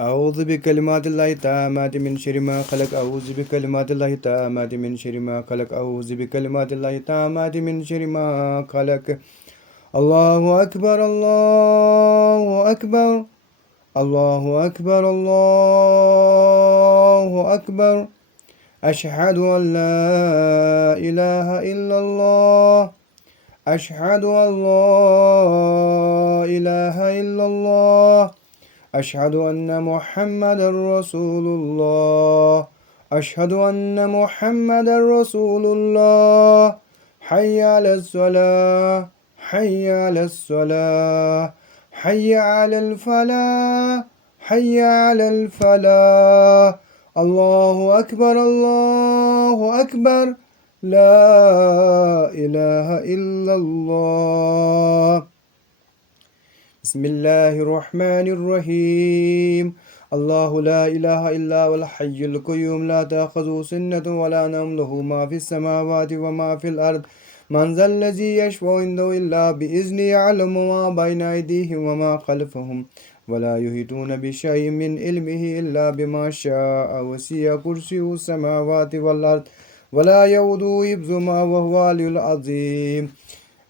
أعوذ بكلمات الله التامات من شر ما خلق. أعوذ بكلمات الله التامات من شر ما خلق. أعوذ بكلمات الله التامات من شر ما خلق. الله أكبر، الله أكبر، الله أكبر، الله أكبر. أشهد أن لا إله إلا الله. أشهد أن لا إله إلا الله. أشهد أن محمدا رسول الله. أشهد أن محمدا رسول الله. حي على الصلاة، حي على الصلاة، حي على الفلاح، حي على الفلاح. الله أكبر، الله أكبر. لا إله إلا الله. بسم الله الرحمن الرحيم. الله لا إله إلا هو الحي القيوم لا تأخذه سنة ولا نوم له ما في السماوات وما في الأرض. من ذا الذي يشفع عنده إلا بإذنه يعلم ما بين أيديهم وما خلفهم ولا يحيطون بشيء من علمه إلا بما شاء وسع كرسيه السماوات والأرض ولا يؤوده حفظهما وهو العلي العظيم.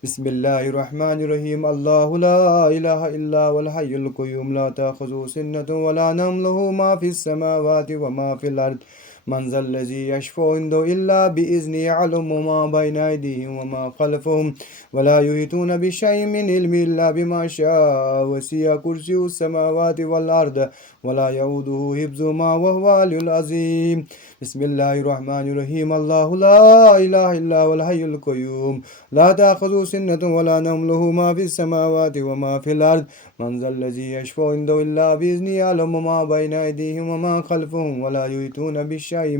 بسم الله الرحمن الرحيم. الله لا إله إلا هو الحي القيوم لا تأخذه سنة ولا نوم له ما في السماوات وما في الأرض. من ذا الذي يشفع عنده إلا بإذنه يعلم ما بين أيديهم وما خلفهم ولا يحيطون بشيء من علمه إلا بما شاء وسع كرسيه السماوات والأرض ولا يؤوده حفظهما وهو العلي العظيم. بسم الله الرحمن الرحيم. الله لا إله إلا هو الحي القيوم لا تأخذه سنة ولا نوم له ما في السماوات وما في الأرض. من ذا الذي يشفع عنده إلا بإذنه يعلم ما بين أيديهم وما خلفهم ولا يحيطون بشيء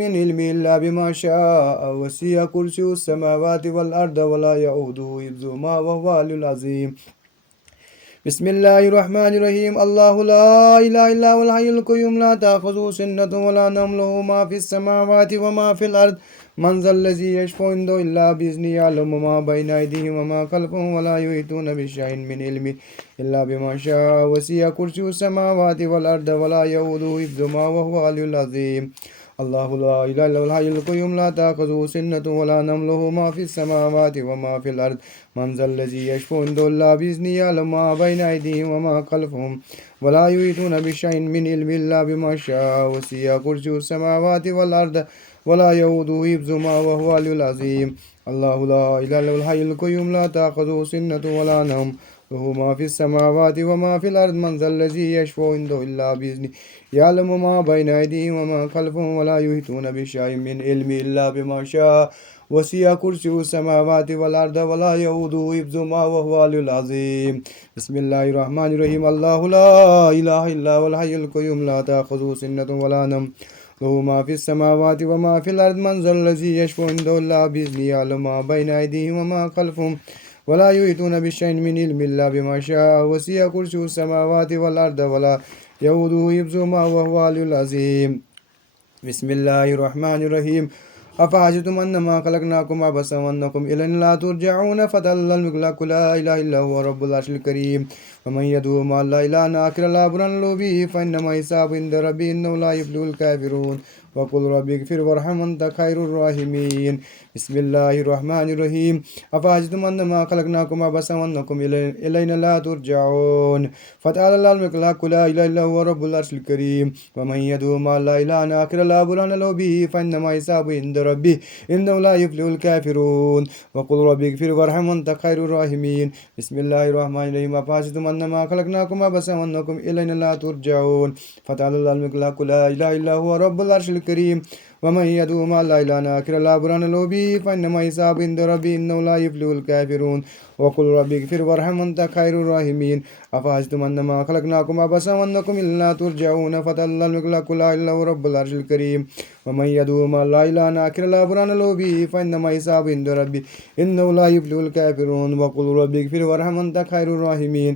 من علمه إلا بما شاء وسع كرسيه السماوات والأرض ولا يؤوده حفظهما وهو العلي العظيم. بسم الله الرحمن الرحيم. الله لا إله إلا هو الحي القيوم لا تأخذه سنة ولا نوم له ما في السماوات وما في الأرض. من ذا الذي يشفع عنده إلا بإذنه يعلم ما بين أيديهم وما خلفهم ولا يحيطون بشيء من علمه إلا بما شاء وسع كرسيه السماوات والأرض ولا يؤوده حفظهما وهو العلي العظيم. الله لا إله إلا هو الحي القيوم لا تأخذه سنة ولا نوم له ما في السماوات وما في الأرض. من ذا الذي يشفع عنده إلا بإذنه يعلم ما بين أيديهم وما خلفهم ولا يحيطون بشيء من علمه إلا بما شاء وسع كرسيه السماوات والأرض ولا يؤوده حفظهما وهو العلي العظيم. الله لا إله إلا هو الحي القيوم لا تأخذه سنة ولا نوم له ما في السماوات وما في الأرض. من ذا الذي يشفع عنده إلا بإذنه يعلم ما بين أيديهم وما خلفهم ولا يحيطون بشيء من علمه إلا بما شاء وسع كرسيه السماوات والأرض ولا يؤوده حفظهما وهو العلي العظيم. بسم الله الرحمن الرحيم. الله لا إله إلا هو الحي القيوم لا تأخذه سنة ولا نوم له ما في السماوات وما في الأرض. من ذا الذي يشفع عنده إلا بإذنه يعلم ما بين أيديهم وما خلفهم ولا يحيطون بشيء من علم إلا بما شاء وسع كرسيه السماوات والأرض ولا يؤوده حفظهما وهو العلي العظيم. بسم الله الرحمن الرحيم. أفحسبتم أنما خلقناكم عبثا وأنكم إلينا لا ترجعون فتعالى الملك لا إله إلا هو رب العرش الكريم. ومن يدعو مع الله إلها آخر لا برهان له به فإنما حسابه عند ربه إنه لا يفلح الكافرون. وقل رب اغفر وارحم أنت خير الراحمين. بسم الله الرحمن الرحيم. أفحسبتم أنما خلقناكم عبثا وأنكم إلينا لا ترجعون فتعالى الملك لا إله إلا هو رب العرش الكريم. ومن يدعو مع الله إلها آخر لا برهان له به فإنما حسابه عند ربه إنه لا يفلح الكافرون. وقل رب اغفر وارحم أنت خير الراحمين. بسم الله الرحمن الرحيم. أفحسبتم أنما خلقناكم عبثا وأنكم إلينا لا ترجعون فتعالى الملك لا إله إلا هو رب العرش الكريم. ومن يدعو مع الله إلها آخر لا برهان له به فإنما حسابه عند ربه إنه لا يفلح الكافرون. وقل رب اغفر وارحم أنت خير الراحمين. أفحسبتم أنما خلقناكم عبثا وأنكم إلينا ترجعون فتعالى الملك لا إله إلا هو رب العرش الكريم. ومن يدعو مع الله إلها آخر لا برهان له به فإنما حسابه عند ربه إنه لا يفلح الكافرون. وقل رب اغفر وارحم أنت خير الراحمين.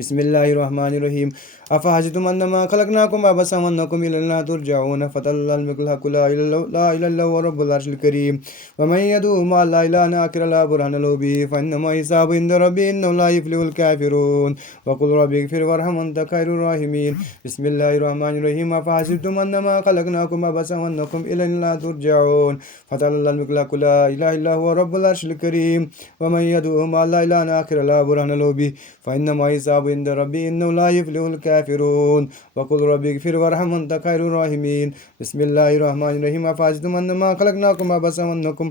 بسم الله الرحمن الرحيم أفحسبتم أنما خلقناكم عبثا وأنكم إلينا ترجعون فتعالى الملك الحق لا إله إلا الله ورب العرش الكريم ومن يدعو مع الله إلها آخر لا برهان له به فإنما حسابه عند ربه إنه لا يفلح الكافرون وقل ربي اغفر وارحم أنت خير الراحمين بسم الله الرحمن الرحيم أفحسبتم أنما خلقناكم عبثا وأنكم إلينا ترجعون فتعالى الملك الحق لا إله إلا هو رب العرش الكريم ومن يدعو مع الله إلها آخر لا برهان له به فإنما حسابه عند ربي إنه لا يفلح الكافرون وقل ربي اغفر وارحم أنت خير الراحمين بسم الله الرحمن الرحيم أفحسبتم أنما خلقناكم عبثا وأنكم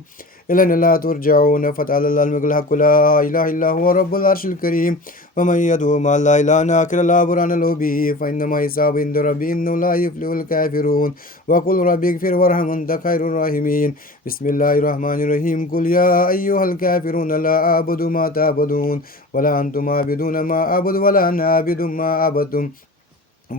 إلينا لا ترجعون فتعالى الله الملك الحق لا إله إلا هو رب العرش الكريم ومن يدعو مع الله إلها آخر لا برهان له به فإنما حسابه عند ربي إنه لا يفلح الكافرون وقل ربي اغفر وارحم أنت خير الراحمين بسم الله الرحمن الرحيم قل يا أيها الكافرون لا أعبد ما تعبدون ولا أنتم عابدون ما أعبد ولا أنا عابد ما عبدتم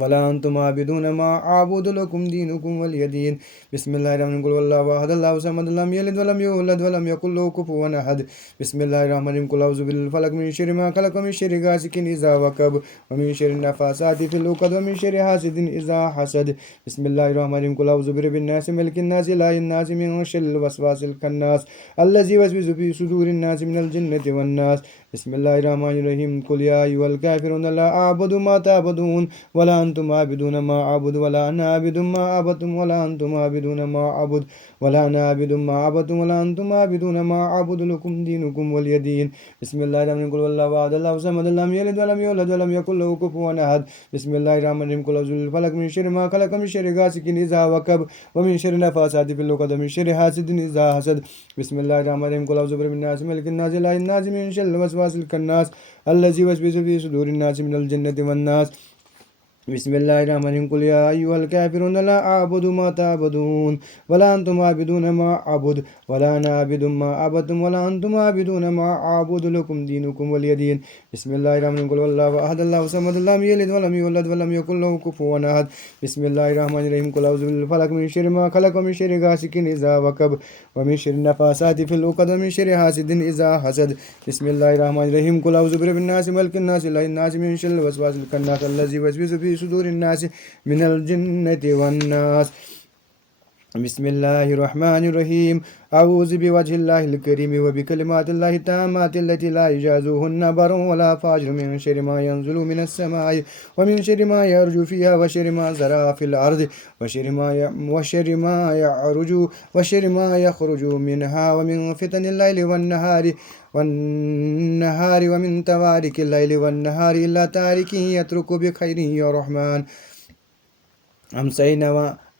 ولا أنتم عابدون ما أعبد لكم دينكم ولي دين بسم الله الرحمن الرحيم قل والله أحد الله الصمد لم يلد ولم يولد ولم يكن له كفوا أحد بسم الله الرحمن الرحيم قل أعوذ بالفلق من شر ما خلق ومن شر غاسق إذا وقب ومن شر النفاثات في العقد ومن شر حاسد إذا حسد بسم الله الرحمن الرحيم قل أعوذ برب الناس ملك الناس إله الناس من شر الوسواس الخناس الذي يوسوس في صدور الناس من الجنة والناس بسم الله الرحمن الرحيم قل يا أيها الكافرون لا أعبد ما تعبدون ولا أنتم عابدون ما أعبد ولا أنا عابد ما عبدتم ولا أنتم عابدون ما أعبد ولا أنا عابد ما عبدتم ولا أنتم عابدون ما أعبد لكم دينكم ولي دين بسم الله الرحمن الرحيم قل والله أحد الله الصمد لم يلد ولم يولد ولم يكن له كفوا أحد بسم الله الرحمن الرحيم قل أعوذ بالفلق من شر ما خلق من شر غاسق إذا وقب ومن شر النفاثات في العقد ومن شر حاسد إذا حسد بسم الله الرحمن الرحيم قل أعوذ برب الناس ملك الناس إله الناس من شر الوسواس الخناس الذي يوسوس في صدور الناس من الجنة والناس بسم الله الرحمن الرحيم قل يا أيها الكافرون لا أعبد ما تعبدون ولا أنتم عابدون ما أعبد ولا أنا عابد ما عبدتم ولا أنتم عابدون ما أعبد لكم دينكم ولي دين بسم الله الرحمن الرحيم قل والله أحد الله الصمد لم يلد ولم يولد ولم يكن له كفوا أحد بسم الله الرحمن الرحيم قل أعوذ بالفلق من شر ما خلق ومن شر غاسق إذا وقب ومن شر النفاثات في العقد ومن شر حاسد إذا حسد بسم الله الرحمن الرحيم قل أعوذ برب الناس ملك الناس إله الناس من شر الوسواس الخناس الذي يوسوس في صدور الناس من الجنة والناس بسم الله الرحمن الرحيم أعوذ بوجه الله الكريم وبكلمات الله التامات التي لا يجازوهن بر ولا فاجر من شر ما ينزل من السماء ومن شر ما يرجو فيها وشر ما زرع في الأرض وشر ما يخرج منها ومن فتن الليل والنهار ومن توارك الليل والنهار إلا تارك يترك بخير يا رحمن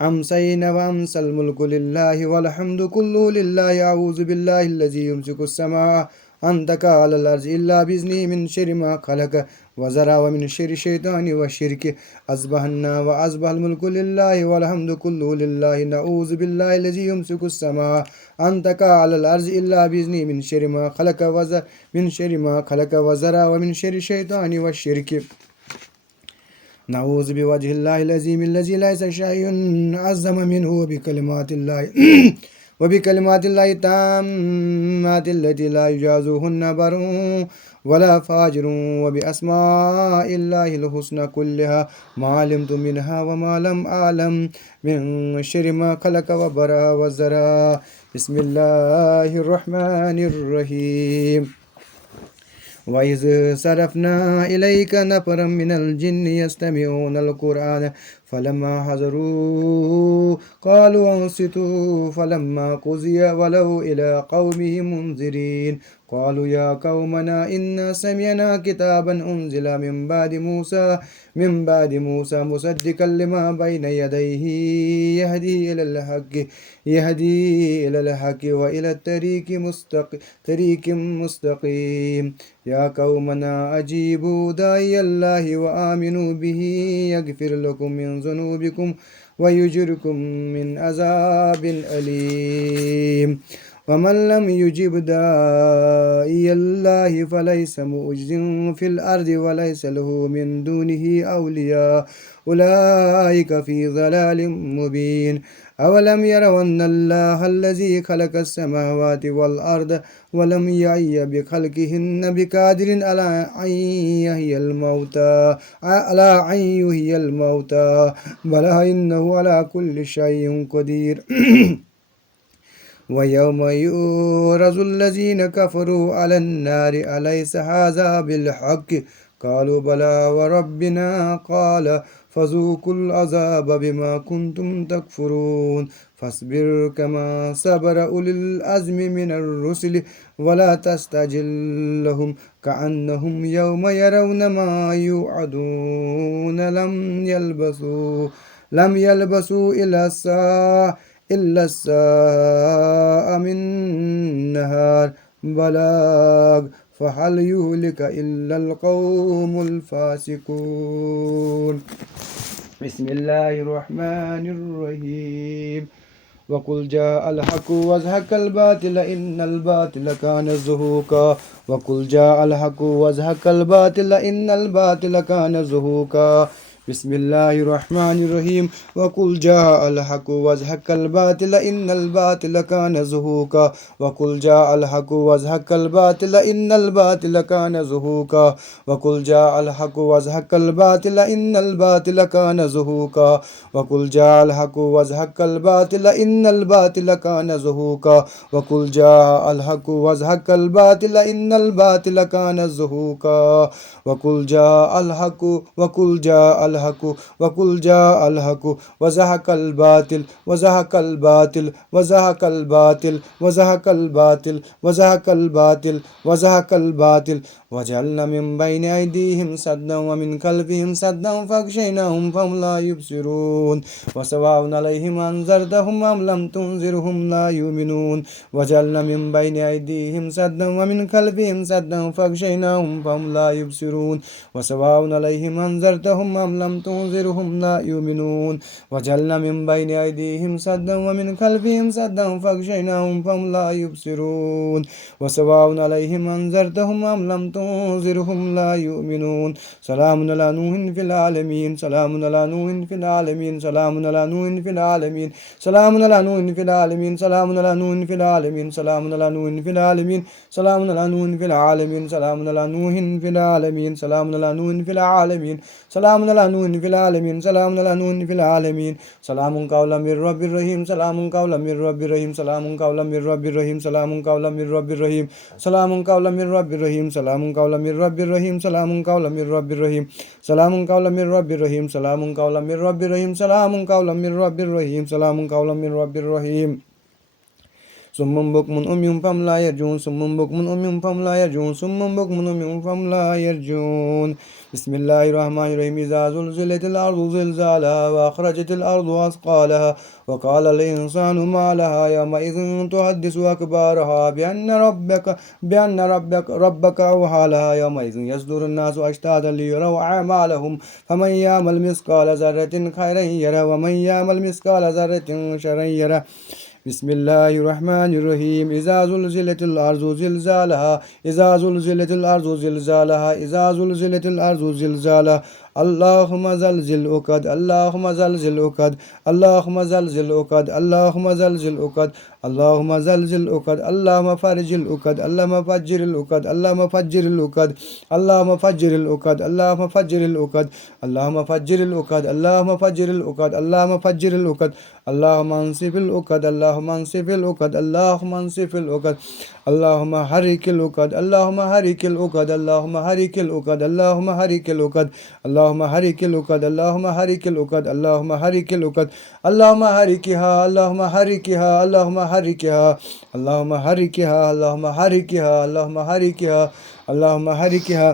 أمسينا وأمسى الملك لله والحمد كله لله أعوذ بالله الذي يمسك السماء أن تقع على الأرض إلا بإذنه من شر ما خلق وزرع ومن شر الشيطان والشرك أصبحنا وأصبح الملك لله والحمد كله لله نعوذ بالله الذي يمسك السماء أن تقع على الأرض إلا بإذنه من شر ما خلق وزرع ومن شر الشيطان والشرك نعوذ بوجه الله العظيم الذي ليس شيء أعظم منه وبكلمات الله التامات التي لا يجازوهن بر ولا فاجر وبأسماء الله الحسنى كلها ما علمت منها وما لم أعلم من شر ما خلق وبرأ وزرع بسم الله الرحمن الرحيم وإذ صرفنا إليك نفرا من الجن يستمعون القرآن فلما حضروا قالوا أنصتوا فلما قضي ولوا إلى قومهم منذرين قالوا يا قومنا إنا سمعنا كتابا أنزل من بعد موسى مصدقا لما بين يديه يهدي إلى الحق وإلى طريق مستقيم يا قومنا أجيبوا داعي الله وآمنوا به يغفر لكم من ذنوبكم ويجركم من عذاب أليم ومن لم يجب داعي الله فليس معجز في الأرض وليس له من دونه أولياء أولئك في ضلال مبين أولم يروا أن الله الذي خلق السماوات والأرض ولم يعي بخلقهن بقادر على أن يحيي الموتى بلى إنه على كل شيء قدير ويوم يعرض الذين كفروا على النار أليس هذا بالحق قالوا بلى وربنا قال فذوقوا العذاب بما كنتم تكفرون فاصبر كما صبر أولي العزم من الرسل ولا تستعجل لهم كأنهم يوم يرون ما يوعدون لم يلبسوا إلا الساعة من نهار بلاغ فهل يهلك إلا القوم الفاسقون. بسم الله الرحمن الرحيم وقل جاء الحق وزهق الباطل إن الباطل كان زهوقا وقل جاء الحق وزهق الباطل إن الباطل كان زهوقا. بسم الله الرحمن الرحيم وقل جاء الحق وزهق الباطل إن الباطل كان زهوقا وقل جاء الحق وزهق الباطل إن الباطل كان زهوقا وقل جاء الحق وزهق الباطل إن الباطل كان زهوقا وقل جاء الحق وزهق الباطل إن الباطل كان زهوقا وقل جاء الحق وزهق الباطل إن الباطل كان زهوقا وقل جاء الحق وقل جاء الحق وقل جاء الحق وزهق الباطل وزهق الباطل وزهق الباطل وزهق الباطل وزهق الباطل وزهق الباطل وجعلنا من بين أيديهم سدا ومن خلفهم سدا فاغشيناهم فهم لا يبصرون وسواء عليهم أنذرتهم أم لم تنذرهم لا يؤمنون وجعلنا من بين أيديهم سدا ومن خلفهم سدا فاغشيناهم فهم لا يبصرون وسواء عليهم أنذرتهم أم لم تنذرهم لا يؤمنون وجعلنا من بين أيديهم سدا ومن خلفهم سدا فاغشيناهم فهم لا يبصرون وسواء عليهم أنذرتهم أم لم تنذرهم لا يؤمنون سلام على نوح في العالمين سلام على نوح في العالمين سلام على نوح في العالمين سلام على نوح في العالمين سلام على نوح في العالمين سلام على نوح في العالمين سلام على نوح في العالمين سلام على نوح في العالمين سلام على نوح في العالمين سلام على نوح في العالمين سلام على نوح في العالمين سلام قولا من رب الرحيم سلام قولا من رب الرحيم سلام قولا من رب الرحيم سلام قولا من رب الرحيم سلام قولا من رب الرحيم سلام قولا من رب الرحيم سلام قولا من رب الرحيم سلام قولا من رب الرحيم سلام قولا من رب الرحيم سلام قولا من رب الرحيم سلام قولا من رب الرحيم صم بكم أمي فهم لا يرجون صم بكم أمي فهم لا يرجون صم بكم أمي فهم لا يرجون. بسم الله الرحمن الرحيم إذا زلزلت الأرض زلزالها وأخرجت الأرض أثقالها وقال الإنسان ما لها يومئذ تحدث أخبارها بأن ربك أوحى لها يومئذ يصدر الناس أشتاتا ليروا أعمالهم فمن يعمل مثقال ذرة خيرا يره ومن يعمل مثقال ذرة شرا يره. بسم الله الرحمن الرحيم إذا زلزلت الأرض زلزالها إذا زلزلت الأرض زلزالها إذا زلزلت الأرض زلزالها اللهم زلزل عقد اللهم زلزل عقد اللهم زلزل عقد اللهم زلزل عقد اللهم زلزل عقد اللهم فرج العقد اللهم فجر العقد اللهم فجر العقد اللهم فجر العقد اللهم فجر العقد اللهم فجر العقد اللهم فجر العقد اللهم فجر العقد اللهم انصف العقد اللهم انصف العقد اللهم انصف العقد اللهم حرك العقد اللهم حرك العقد اللهم حرك العقد اللهم حرك العقد اللهم حرك العقد اللهم حرك العقد اللهم حرك العقد اللهم حركها اللهم حركها اللهم حركها اللهم حركها اللهم حركها اللهم حركها اللهم حركها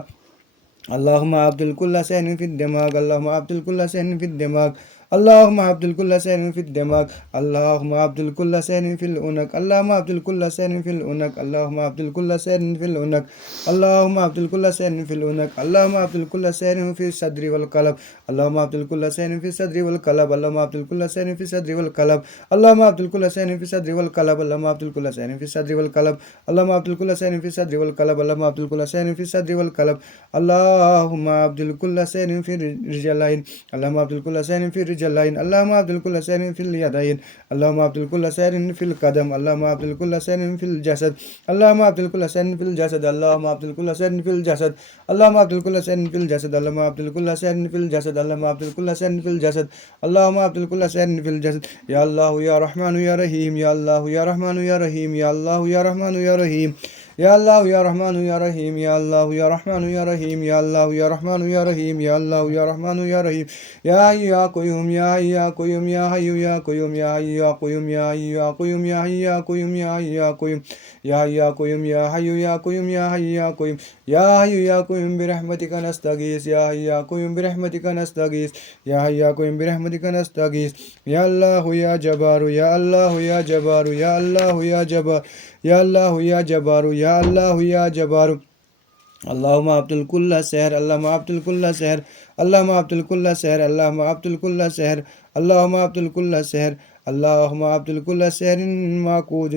اللهم أبدل كل شيء في الدماغ اللهم أبدل كل شيء في الدماغ اللهم أبدل كل سهر في الدماغ، اللهم أبدل كل سهر في الأنك، اللهم أبدل كل سهر في الأنك، اللهم أبدل كل سهر في الأنك، اللهم أبدل كل سهر في الأنك، اللهم أبدل كل سهر في الصدر والقلب، اللهم أبدل كل سهر في الصدر والقلب، اللهم أبدل كل سهر في الصدر والقلب، اللهم أبدل كل سهر في الصدر والقلب، اللهم أبدل كل سهر في الصدر والقلب، اللهم أبدل كل سهر في الصدر والقلب، اللهم أبدل كل سهر في الصدر والقلب، اللهم أبدل كل سهر في الرجلين، اللهم أبدل كل سهر في الرجلين، اللهم أبدل كل سهر في اليدين، اللهم أبدل كل سهر في القدم، اللهم أبدل كل سهر في الجسد، اللهم أبدل كل سهر في الجسد، اللهم أبدل كل سهر في الجسد، اللهم أبدل كل سهر في الجسد، اللهم أبدل كل سهر في الجسد، اللهم أبدل كل سهر في الجسد، اللهم أبدل كل سهر في الجسد. يا الله يا رحمن يا رحيم، يا الله يا رحمن يا رحيم، يا الله يا رحمن يا رحيم، يا الله يا رحمن يا رحيم، يا الله يا رحمن يا رحيم، يا الله يا رحمن يا رحيم، يا الله يا رحمن يا رحيم، يا حي يا قيوم، يا حي يا قيوم، يا حي يا قيوم، يا حي يا قيوم، يا حي يا قيوم، يا حي يا قيوم، يا حي يا قيوم، يا حي يا قيوم، يا حي يا قيوم، يا حي يا قيوم، يا حي يا قيوم برحمتك نستغيث، يا حي يا قيوم برحمتك نستغيث، يا حي يا قيوم برحمتك نستغيث، يا الله يا جبار، يا الله يا جبار، يا الله يا جبار، يا الله يا جبار، يا الله يا جبار. اللهم أبطل كل سحر، اللهم أبطل كل سحر، اللهم أبطل كل سحر، اللهم أبطل كل سحر، اللهم أبطل كل سحر، اللهم أبطل كل سحر معقود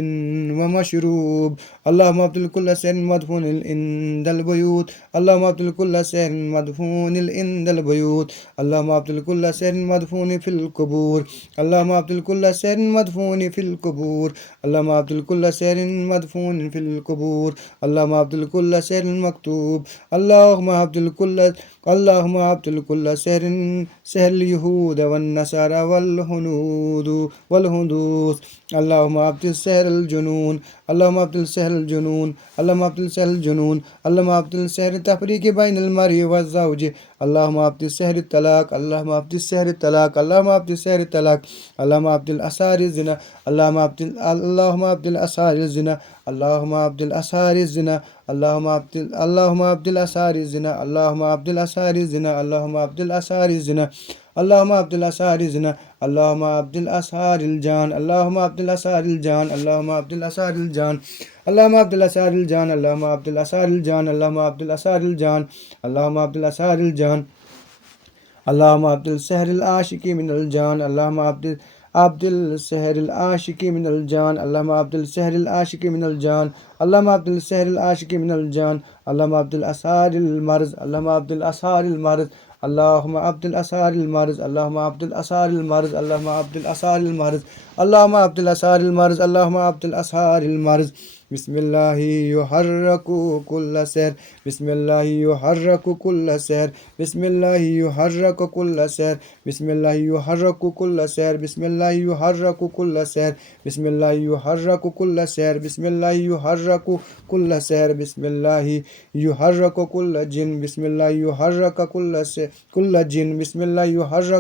ومشروب، اللهم أبطل كل سحر مدفون عند البيوت، اللهم أبطل كل سحر مدفون عند البيوت، اللهم أبطل كل سحر مدفون في القبور، اللهم أبطل كل سحر مدفون في القبور، اللهم أبطل كل سحر مدفون في القبور، اللهم أبطل كل سحر مكتوب، اللهم أبطل كل، اللهم أبطل كل سحر، سحر اليهود والنصارى والهنود والهندوس، اللهم أبطل سحر الجنون، اللهم أبطل سحر الجنون، اللهم أبطل سحر الجنون، اللهم أبطل سحر التفريق بين المرء والزوج، اللهم أبطل سحر الطلاق، اللهم أبطل سحر الطلاق، اللهم أبطل سحر الطلاق، اللهم أبطل أسرار الزنا، اللهم أبطل، اللهم أبطل أسرار الزنا، اللهم أبطل أسرار الزنا، اللهم أبطل، اللهم أبطل أسرار الزنا، اللهم أبطل أسرار الزنا، اللهم أبطل أسرار الزنا، اللهم أبطل أسرار الزنا، اللهم أبطل أسرار الجان، اللهم أبطل أسرار الجان، اللهم أبطل أسرار الجان، اللهم أبطل أسرار الجان، اللهم أبطل أسرار الجان، اللهم أبطل أسرار الجان، اللهم أبطل أسرار الجان، اللهم أبطل سحر العاشق من الجان، اللهم أبطل، أبدل سحر العاشق من الجان، اللهم أبدل سحر العاشق من الجان، اللهم أبدل سحر العاشق من الجان، اللهم أبدل أسرار المرض، اللهم أبدل أسرار المرض، اللهم أبدل أسرار المرض، اللهم أبدل أسرار المرض، اللهم أبدل أسرار المرض، اللهم أبدل أسرار المرض، اللهم أبدل أسرار المرض. بسم الله يحرك كل سحر، بسم الله يحرك كل سحر، بسم الله يحرك كل سحر، بسم الله يحرك كل سحر، بسم الله يحرك كل سحر، بسم الله يحرك كل سحر، بسم الله يحرك كل سحر، بسم الله يحرك كل جن، بسم الله يحرك كل جن، بسم الله يحرك،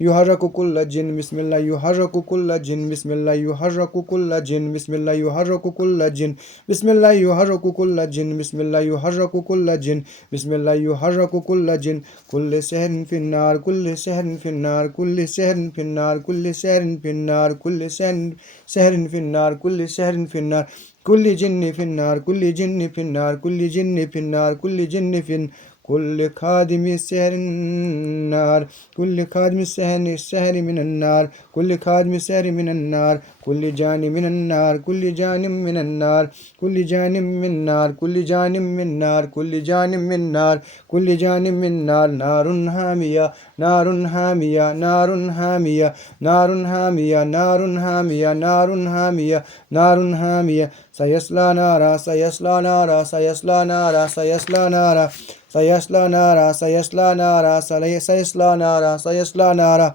يحرك كل جن، بسم الله يحرك كل جن، بسم الله يحرك كل جن، بسم الله يحرك كل جن، بسم الله يحرك كل جن، بسم الله يحرك كل جن، بسم الله يحرك كل جن، كل سحر في النار، كل سحر في النار، كل سحر في النار، كل سحر في النار، كل سحر في النار، كل سحر في النار، كل جن في النار، كل جن في النار، كل جن في النار، كل جن في النار، كل خادم السحر النار، كل خادم السحر من النار، كل خادم السحر من النار، كل جان من النار، كل جان من النار، كل جان من النار، كل جان من النار، كل جان من النار، كل جان من النار، نار حامية، نار حامية، نار حامية، نار حامية، نار حامية، نار حامية، نار حامية، سيصلى نارا، سيصلى نارا، سيصلى نارا، سيصلى نارا، سيصلى نارا، سيصلى نارا، سيصلى نارا، سيصلى نارا،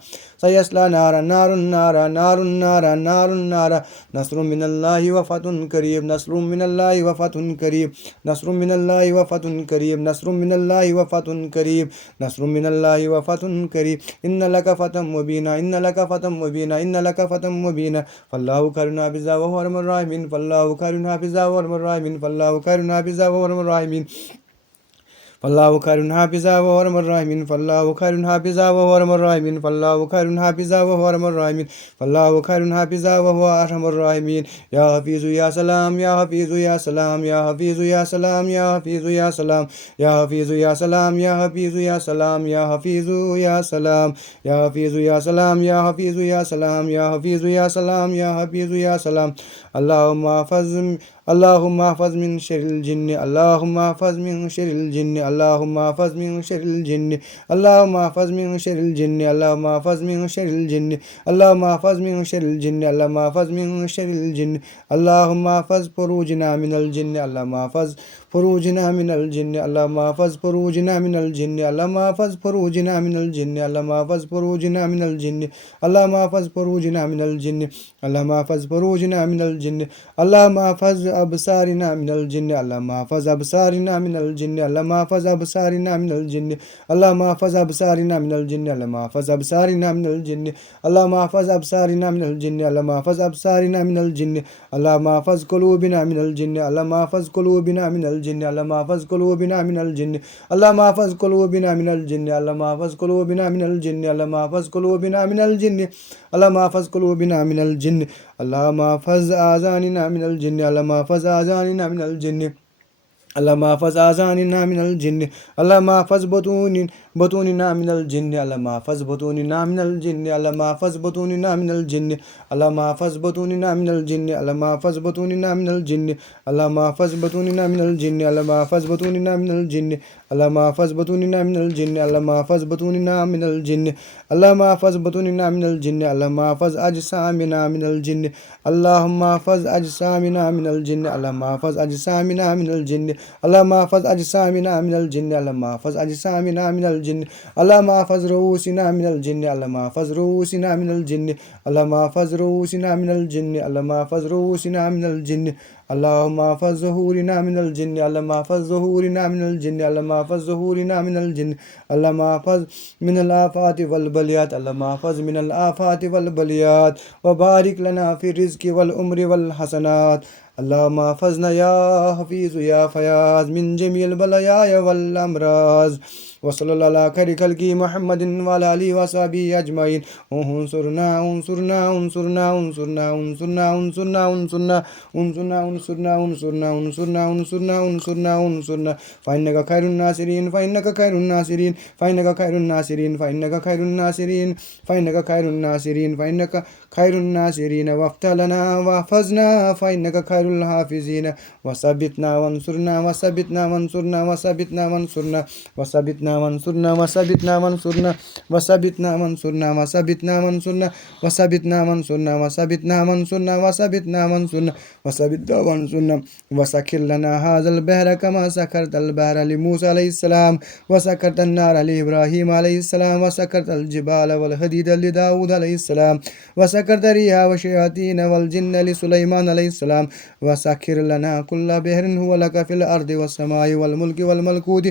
سيصلى نارا، نار نارا، نار نارا، نار نارا، نصر من الله وفتح قريب، نصر من الله وفتح قريب، نصر من الله وفتح قريب، نصر من الله وفتح قريب، نصر من الله وفتح قريب، إن لك فتح مبينا، إن لك فتح مبينا، إن لك فتح مبينا، فالله خير حافظا وهو أرحم الراحمين، فالله خير حافظا وهو أرحم الراحمين، فالله خير حافظا وهو أرحم الراحمين، فالله خير حافظا وهو أرحم الراحمين فالله خير حافظا وهو أرحم الراحمين فالله خير حافظا وهو أرحم الراحمين فالله خير حافظا وهو أرحم الراحمين يا حفيظ يا سلام يا حفيظ يا سلام يا حفيظ يا سلام يا حفيظ يا سلام يا حفيظ يا سلام يا حفيظ يا سلام يا حفيظ يا سلام يا حفيظ يا سلام يا حفيظ يا سلام يا حفيظ يا سلام يا حفيظ يا سلام اللهم احفظ من شر الجن اللهم احفظ من شر الجن اللهم احفظ من شر الجن اللهم احفظ من شر الجن اللهم احفظ من شر الجن اللهم احفظ من شر الجن اللهم احفظ من شر الجن اللهم احفظ فروجنا من الجن اللهم احفظ فروجنا من الجن اللهم احفظ فروجنا من الجن اللهم احفظ فروجنا من الجن اللهم احفظ فروجنا من الجن اللهم احفظ فروجنا من الجن اللهم احفظ فروجنا من الجن اللهم احفظ أبصارنا من الجن اللهم احفظ أبصارنا من الجن اللهم احفظ أبصارنا من الجن اللهم احفظ أبصارنا من الجن اللهم احفظ أبصارنا من الجن اللهم احفظ أبصارنا من الجن اللهم احفظ أبصارنا من الجن اللهم احفظ قلوبنا من الجن اللهم احفظ قلوبنا من الجن اللهم احفظ قلوبنا من الجن اللهم احفظ قلوبنا من الجن اللهم احفظ قلوبنا من الجن اللهم احفظ قلوبنا من الجن اللهم احفظ قلوبنا من الجن اللهم احفظ آذاننا من الجن اللهم احفظ آذاننا من الجن اللهم احفظ آذاننا من الجن اللهم احفظ بطوننا من الجن اللهم احفظ بطوننا من الجن اللهم احفظ بطوننا من الجن اللهم احفظ بطوننا من الجن اللهم احفظ بطوننا من الجن اللهم احفظ بطوننا من الجن اللهم احفظ بطوننا من الجن اللهم احفظ بطوننا من الجن اللهم احفظ بطوننا من الجن اللهم احفظ بطوننا من الجن اللهم احفظ أجسامنا من الجن اللهم احفظ أجسامنا من الجن اللهم احفظ أجسامنا من الجن اللهم احفظ أجسامنا من الجن اللهم احفظ أجسامنا من الجن اللهم احفظ رؤوسنا من الجن اللهم احفظ رؤوسنا من الجن اللهم احفظ رؤوسنا من الجن اللهم احفظ رؤوسنا من الجن اللهم احفظ ظهورنا من الجن اللهم احفظ ظهورنا من الجن اللهم احفظ ظهورنا من الجن اللهم احفظ من الآفات والبليات اللهم احفظ من الآفات والبليات وبارك لنا في الرزق والأمر والحسنات اللهم احفظنا يا حفيظ يا فياض من جميع البلايا والأمراض وصلى الله على خير خلقه محمد وعلى آله وصحبه أجمعين انصرنا انصرنا انصرنا انصرنا انصرنا انصرنا انصرنا انصرنا انصرنا انصرنا انصرنا انصرنا انصرنا انصرنا فإنك خير الناصرين فإنك خير الناصرين فإنك خير الناصرين فإنك خير الناصرين فإنك خير الناصرين فإنك خير الناصرين وافتح لنا واحفظنا فإنك خير الحافظين وثبتنا وانصرنا وثبتنا وانصرنا وثبتنا وانصرنا وثبتنا وانصرنا وثبتنا وانصرنا وثبتنا وانصرنا وثبتنا وانصرنا وثبتنا وانصرنا وثبتنا وانصرنا وثبتنا وانصرنا وثبتنا وانصرنا وسخر لنا هذا البحر كما سخرت البحر لموسى عليه السلام وسخرت النار لإبراهيم عليه السلام وسخرت الجبال والحديد لداود عليه السلام وسخرت الرياح والشياطين والجن لسليمان عليه السلام وسخر لنا كل بحر هو لك في الأرض والسماء والملك والملكوت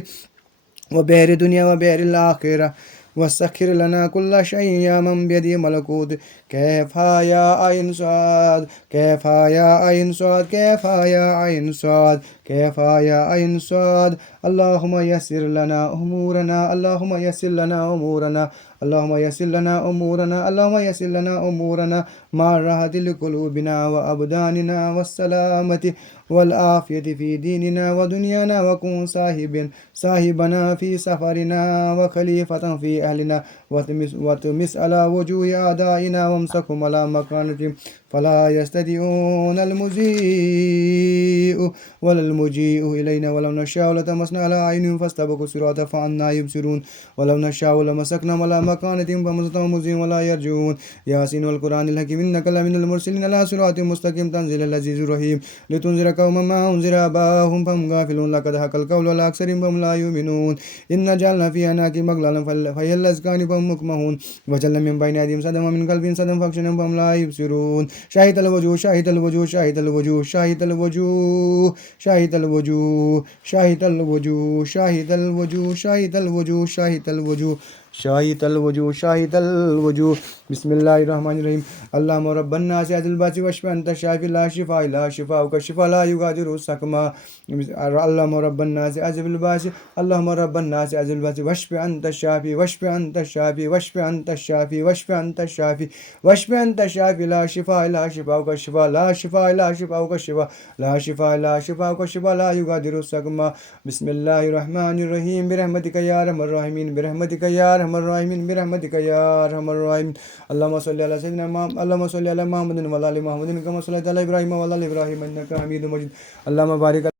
وبحر الدنيا وبحر الآخرة وسخر لنا كل شيء يا من بيده ملكوت كيف يا عين صاد كيف يا عين صاد كيف يا عين صاد كيف يا عين صاد اللهم يسر لنا أمورنا اللهم يسر لنا أمورنا اللهم يسر لنا أمورنا اللهم يسر لنا أمورنا مع راحة لقلوبنا وأبداننا والسلامة والعافية في ديننا ودنيانا وكن صاحبنا في سفرنا وخليفة في أهلنا وتمس على وجوه أعدائنا وامسكهم على مكانتهم فلا يستطيعون المجيء ولا المجيء إلينا ولو نشاء لتمسنا على عينهم فاستبقوا الصراط فعنا يبصرون ولو نشاء لمسكناهم على مكانتهم فمسطهم مزين ولا يرجعون ياسين والقرآن الحكيم إنك لمن المرسلين على صراط مستقيم تنزيل العزيز الرحيم لتنذر قوما ما أنذر آباءهم فهم غافلون لقد حق القول على أكثرهم فهم لا يؤمنون إن جعلنا في أعناقهم أغلالا فهي الأذقان فهم مقمحون وجعلنا من بين أيديهم سدا ومن خلفهم سدا فاغشيناهم فهم لا يبصرون شاهد الوجوه شاهد الوجوه شاهد الوجوه شاهد الوجوه شاهد الوجوه شاهد الوجوه شاهد الوجوه شاهد الوجوه شاهد الوجوه شاهد الوجوه شاهد الوجوه. بسم الله الرحمن الرحيم. اللهم رب الناس أذل الباس واشف أنت الشافي لا شفاء إلا شفاءك الشفاء لا يغادر سقما. اللهم رب الناس أذل الباس اللهم رب الناس أذل الباس واشف أنت الشافي واشف أنت الشافي واشف أنت الشافي واشف أنت الشافي واشف أنت الشافي لا شفاء إلا شفاءك الشفاء لا شفاء إلا شفاءك الشفاء لا شفاء إلا شفاءك الشفاء لا يغادر سقما. بسم الله الرحمن الرحيم. برحمتك يا أرحم الراحمين برحمتك يا أرحم الراحمين برحمتك يا أرحم الراحمين. اللهم صل على سيدنا محمد اللهم صل على محمد وعلى آل محمد كما صليت على إبراهيم وعلى آل إبراهيم إنك حميد مجيد. اللهم بارك